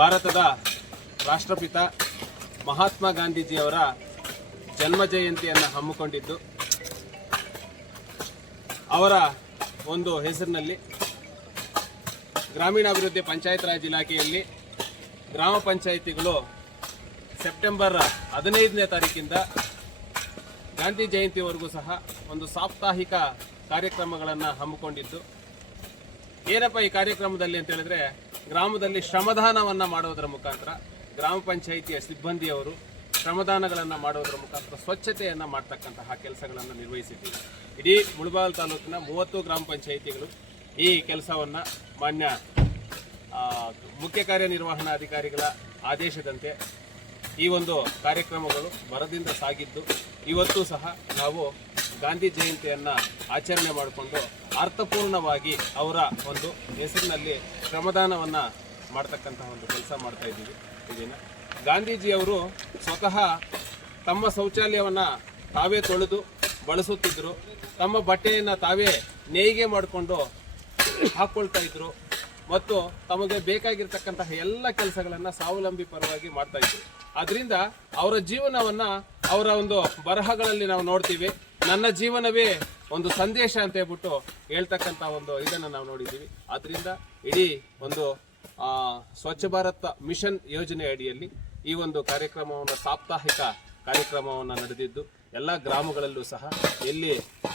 ಭಾರತದ ರಾಷ್ಟ್ರಪಿತ ಮಹಾತ್ಮ ಗಾಂಧೀಜಿಯವರ ಜನ್ಮ ಜಯಂತಿಯನ್ನು ಹಮ್ಮಿಕೊಂಡಿದ್ದು ಅವರ ಒಂದು ಹೆಸರಿನಲ್ಲಿ ಗ್ರಾಮೀಣಾಭಿವೃದ್ಧಿ ಪಂಚಾಯತ್ ರಾಜ್ ಇಲಾಖೆಯಲ್ಲಿ ಗ್ರಾಮ ಪಂಚಾಯಿತಿಗಳು ಸೆಪ್ಟೆಂಬರ್ ಹದಿನೈದನೇ ತಾರೀಕಿಂದ ಗಾಂಧಿ ಜಯಂತಿವರೆಗೂ ಸಹ ಒಂದು ಸಾಪ್ತಾಹಿಕ ಕಾರ್ಯಕ್ರಮಗಳನ್ನು ಹಮ್ಮಿಕೊಂಡಿದ್ದು ಏನಪ್ಪ ಈ ಕಾರ್ಯಕ್ರಮದಲ್ಲಿ ಅಂತ ಹೇಳಿದ್ರೆ ಗ್ರಾಮದಲ್ಲಿ ಶ್ರಮದಾನವನ್ನು ಮಾಡೋದರ ಮುಖಾಂತರ ಗ್ರಾಮ ಪಂಚಾಯಿತಿಯ ಸಿಬ್ಬಂದಿಯವರು ಶ್ರಮದಾನಗಳನ್ನು ಮಾಡೋದರ ಮುಖಾಂತರ ಸ್ವಚ್ಛತೆಯನ್ನು ಮಾಡ್ತಕ್ಕಂತಹ ಕೆಲಸಗಳನ್ನು ನಿರ್ವಹಿಸಿದ್ದೀವಿ ಇಡೀ ಮುಳಬಾಲ್ ತಾಲೂಕಿನ ಮೂವತ್ತು ಗ್ರಾಮ ಪಂಚಾಯಿತಿಗಳು ಈ ಕೆಲಸವನ್ನು ಮಾನ್ಯ ಮುಖ್ಯ ಕಾರ್ಯನಿರ್ವಹಣಾಧಿಕಾರಿಗಳ ಆದೇಶದಂತೆ ಈ ಒಂದು ಕಾರ್ಯಕ್ರಮಗಳು ಬರದಿಂದ ಸಾಗಿದ್ದು ಇವತ್ತು ಸಹ ನಾವು ಗಾಂಧಿ ಜಯಂತಿಯನ್ನು ಆಚರಣೆ ಮಾಡಿಕೊಂಡು ಅರ್ಥಪೂರ್ಣವಾಗಿ ಅವರ ಒಂದು ಹೆಸರಿನಲ್ಲಿ ಶ್ರಮದಾನವನ್ನು ಮಾಡ್ತಕ್ಕಂಥ ಒಂದು ಕೆಲಸ ಮಾಡ್ತಾ ಇದ್ದೀವಿ ಇದನ್ನ ಗಾಂಧೀಜಿಯವರು ಸ್ವತಃ ತಮ್ಮ ಶೌಚಾಲಯವನ್ನು ತಾವೇ ತೊಳೆದು ಬಳಸುತ್ತಿದ್ದರು ತಮ್ಮ ಬಟ್ಟೆಯನ್ನು ತಾವೇ ನೇಯ್ಗೆ ಮಾಡಿಕೊಂಡು ಹಾಕ್ಕೊಳ್ತಾ ಇದ್ದರು ಮತ್ತು ತಮಗೆ ಬೇಕಾಗಿರ್ತಕ್ಕಂತಹ ಎಲ್ಲ ಕೆಲಸಗಳನ್ನು ಸ್ವಾವಲಂಬಿ ಪರವಾಗಿ ಮಾಡ್ತಾ ಇದ್ರು ಅದರಿಂದ ಅವರ ಜೀವನವನ್ನ ಅವರ ಒಂದು ಬರಹಗಳಲ್ಲಿ ನಾವು ನೋಡ್ತೀವಿ ನನ್ನ ಜೀವನವೇ ಒಂದು ಸಂದೇಶ ಅಂತ ಹೇಳ್ಬಿಟ್ಟು ಹೇಳ್ತಕ್ಕಂಥ ಒಂದು ಇದನ್ನು ನಾವು ನೋಡಿದ್ದೀವಿ ಆದ್ದರಿಂದ ಇಡೀ ಒಂದು ಸ್ವಚ್ಛ ಭಾರತ ಮಿಷನ್ ಯೋಜನೆ ಅಡಿಯಲ್ಲಿ ಈ ಒಂದು ಕಾರ್ಯಕ್ರಮವನ್ನು ಸಾಪ್ತಾಹಿಕ ಕಾರ್ಯಕ್ರಮವನ್ನು ನಡೆದಿದ್ದು ಎಲ್ಲ ಗ್ರಾಮಗಳಲ್ಲೂ ಸಹ ಎಲ್ಲಿ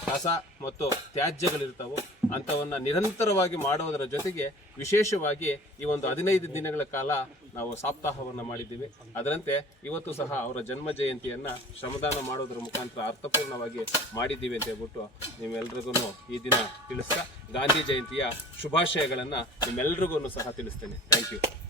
ಕಸ ಮತ್ತು ತ್ಯಾಜ್ಯಗಳಿರ್ತಾವೋ ಅಂಥವನ್ನು ನಿರಂತರವಾಗಿ ಮಾಡುವುದರ ಜೊತೆಗೆ ವಿಶೇಷವಾಗಿ ಈ ಒಂದು ಹದಿನೈದು ದಿನಗಳ ಕಾಲ ನಾವು ಸಪ್ತಾಹವನ್ನು ಮಾಡಿದ್ದೀವಿ ಅದರಂತೆ ಇವತ್ತು ಸಹ ಅವರ ಜನ್ಮ ಜಯಂತಿಯನ್ನು ಶ್ರಮದಾನ ಮಾಡೋದ್ರ ಮುಖಾಂತರ ಅರ್ಥಪೂರ್ಣವಾಗಿ ಮಾಡಿದ್ದೀವಿ ಅಂತ ಹೇಳ್ಬಿಟ್ಟು ನಿಮ್ಮೆಲ್ರಿಗೂ ಈ ದಿನ ತಿಳಿಸ್ತಾ ಗಾಂಧಿ ಜಯಂತಿಯ ಶುಭಾಶಯಗಳನ್ನು ನಿಮ್ಮೆಲ್ರಿಗೂ ಸಹ ತಿಳಿಸ್ತೇನೆ ಥ್ಯಾಂಕ್ ಯು